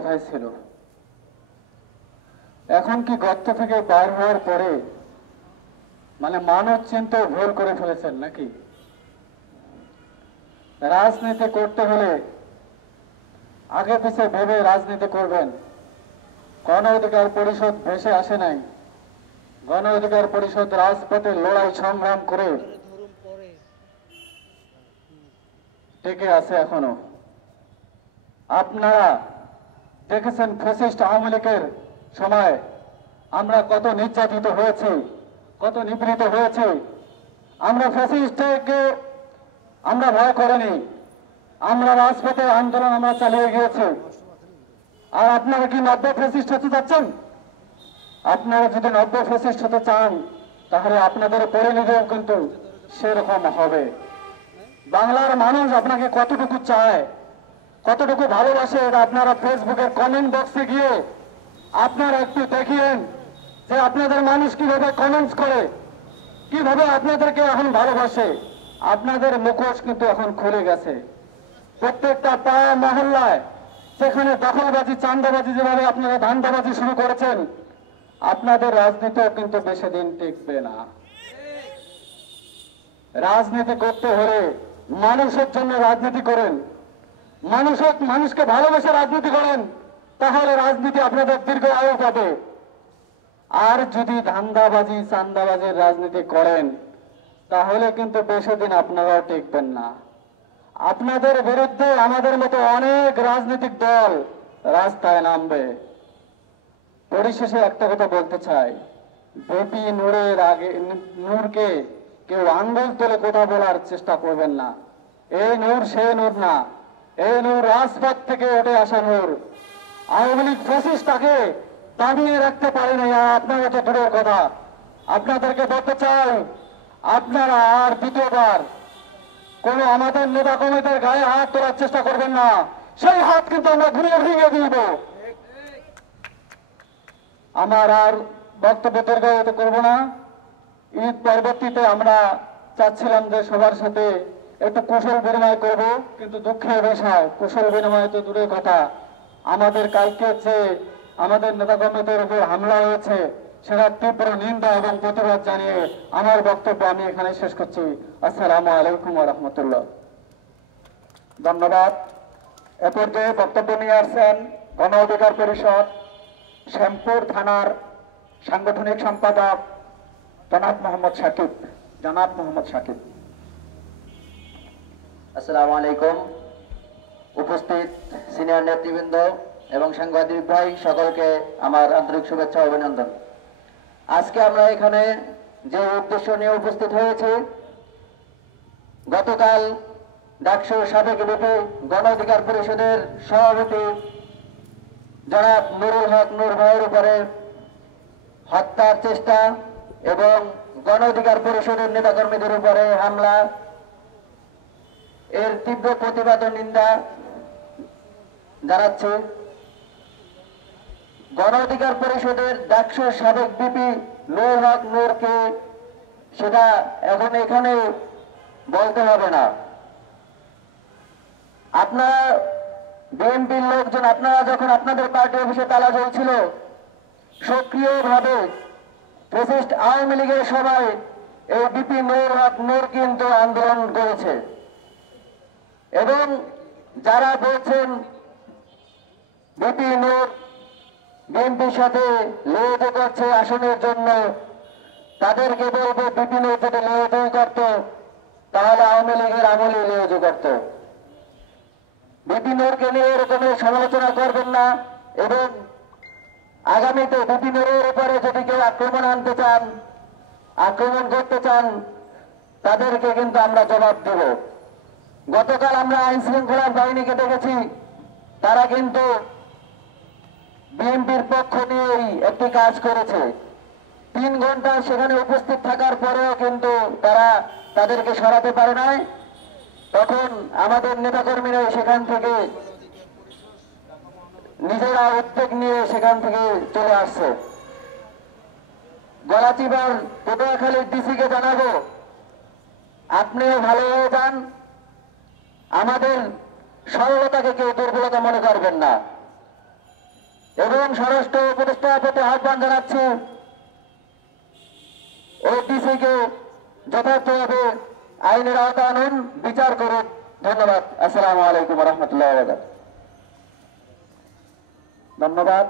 কোথায় ছিল? এখন কি গর্ত থেকে বার হওয়ার পরে মানে মানব চিন্তা ভুল করে ফেলেছেন নাকি? রাজনীতি করতে হলে আগে পিছে ভেবে রাজনীতি করবেন। গণ অধিকার পরিষদ ভেসে আসে নাই। গণ অধিকার পরিষদ রাজপথে লড়াই সংগ্রাম করে টিকে আছে এখনো। আপনারা দেখেছেন ফ্যাসিস্ট আওয়ামী লীগের সময় আমরা কত নির্যাতিত হয়েছি, কত নিপীড়িত হয়েছি। আমরা ফ্যাসিস্টকে আমরা ভয় করিনি, আমরা রাজপথে আন্দোলন আমরা চালিয়ে গিয়েছি। আর আপনারা কি 90 ফ্যাসিস্ট হতে যাচ্ছেন? আপনারা যদি 90 ফ্যাসিস্ট হতে চান তাহলে আপনাদের পরিণতিও কিন্তু সেরকম হবে। বাংলার মানুষ আপনাকে কতটুকু চায়, কতটুকু ভালোবাসে, এটা আপনারা ফেসবুকের কমেন্ট বক্সে গিয়ে আপনারা একটু দেখিয়েন যে আপনাদের মানুষ কিভাবে কমেন্টস করে, কিভাবে আপনাদেরকে এখন ভালোবাসে। আপনাদের মুখোশ কিন্তু এখন খুলে গেছে। প্রত্যেকটা পাড়া মহল্লায় সেখানে দখলবাজি, চাঁদাবাজি, যেভাবে আপনারা ধান্দাবাজি শুরু করেছেন, আপনাদের রাজনীতিও কিন্তু বেশি দিন টিকবে না। রাজনীতি করতে হলে মানুষের জন্য রাজনীতি করেন, মানুষকে ভালোবেসে রাজনীতি করেন, তাহলে রাজনীতি আপনাদের দীর্ঘ আয়ু পাবে। আর যদি ধান্দাবাজি, চাঁদাবাজির রাজনীতি করেন তাহলে কিন্তু বেশি দিন আপনারাও টিকবেন না। আপনাদের বিরুদ্ধে আমাদের মতো অনেক রাজনৈতিক দল রাস্তায় নামবে। পরিশেষে একটা কথা বলতে চাই, বিপি নূরের আগে নূরকে কেউ আঙ্গুল তুলে কথা বলার চেষ্টা করবেন না। এই নূর সেই নূর না, এই নূর রাজপথ থেকে উঠে আসা নূর। আওয়ামী লীগ ফ্যাসিস্ট তাকে দাবিয়ে রাখতে পারে না, আপনারা তো দূরের কথা। আপনাদেরকে বলতে চাই, আপনারা আর দ্বিতীয়বার কোন আমাদের নেতা কর্মীদের গায়ে হাত তোলার চেষ্টা করবেন না। সেই হাত কিন্তু আমরা ঘুরিয়ে ভেঙে দিব। আমার আর বক্তব্য দীর্ঘায়িত করব না। ঈদ পরবর্তীতে আমরা চাচ্ছিলাম যে সবার সাথে একটু কুশল বিনিময় করব, কিন্তু দুঃখের বিষয় কুশল বিনিময় তো দূরের কথা, আমাদের কালকে যে আমাদের নেতাকর্মীদের উপর হামলা হয়েছে সেটা তীব্র নিন্দা এবং প্রতিবাদ জানিয়ে আমার বক্তব্য আমি এখানে শেষ করছি। আসসালামু আলাইকুম ওয়া রাহমাতুল্লাহ। ধন্যবাদ। এ পর্যায়ে বক্তব্য নিয়ে আসছেন গণ অধিকার পরিষদ শ্যামপুর থানার সাংগঠনিক সম্পাদক জনাব মোহাম্মদ সাকিব। আসসালামু আলাইকুম। উপস্থিত সিনিয়র নেতৃবৃন্দ এবং সাংবাদিক ভাই সকলকে আমার আন্তরিক শুভেচ্ছা ও অভিনন্দন। আজকে আমরা এখানে যে উদ্দেশ্য নিয়ে উপস্থিত হয়েছি, গতকাল ডাকসুর সাবেক বিপি গণ অধিকার পরিষদের সভাপতি জনাব নুরুল হক নূর ভাইয়ের উপরে হত্যার চেষ্টা এবং গণ অধিকার পরিষদের নেতাকর্মীদের উপরে হামলা, এর তীব্র প্রতিবাদ ও নিন্দা জানাচ্ছে। গণ অধিকার পরিষদের ডাকসুর সাবেক বিপি নুরুল হক নূরকে সেটা এখন এখানে বলতে হবে না। আপনারা বিএনপির লোকজন, আপনারা যখন আপনাদের পার্টি অফিসে তালা জ্বলছিল, সক্রিয়ভাবে ফ্যাসিস্ট আওয়ামী লীগের সবাই এই বিপি নুরুল হক নূর কিন্তু আন্দোলন করেছে। এবং যারা বলছেন বিপি নূর বিএনপির সাথে লেজ করছে আসনের জন্য, তাদেরকে বলবো বিপি নূর যদি লেজ করত তাহলে আওয়ামী লীগের আমলে লেজ করত। বিপি নূরকে নিয়ে এরকমের সমালোচনা করবেন না। এবং আগামীতে বিপি নূরের উপরে যদি কেউ আক্রমণ করতে চান তাদেরকে কিন্তু আমরা জবাব দেব। গতকাল আমরা আইন শৃঙ্খলা বাহিনীকে দেখেছি, তারা কিন্তু বিএনপির পক্ষ নিয়েই একটি কাজ করেছে। 3 ঘন্টা সেখানে উপস্থিত থাকার পরেও কিন্তু তারা তাদেরকে সরাতে পারে নাই। তখন আমাদের নেতাকর্মীরা সেখান থেকে নিজেরা উদ্যোগ নিয়ে সেখান থেকে চলে আসছে। গলাচিপার পটুয়াখালীর ডিসিকে জানাবো, আপনিও ভালো হয়ে যান, আমাদের সরলতাকে কেউ দুর্বলতা মনে করবেন না। এবং স্বরাষ্ট্র উপদেষ্টার প্রতি আহ্বান জানাচ্ছি ওটিসিকে যথার্থভাবে আইনের আওতা আনুন, বিচার করুন। ধন্যবাদ। আসসালামু আলাইকুম রহমতুল্লাহ। ধন্যবাদ।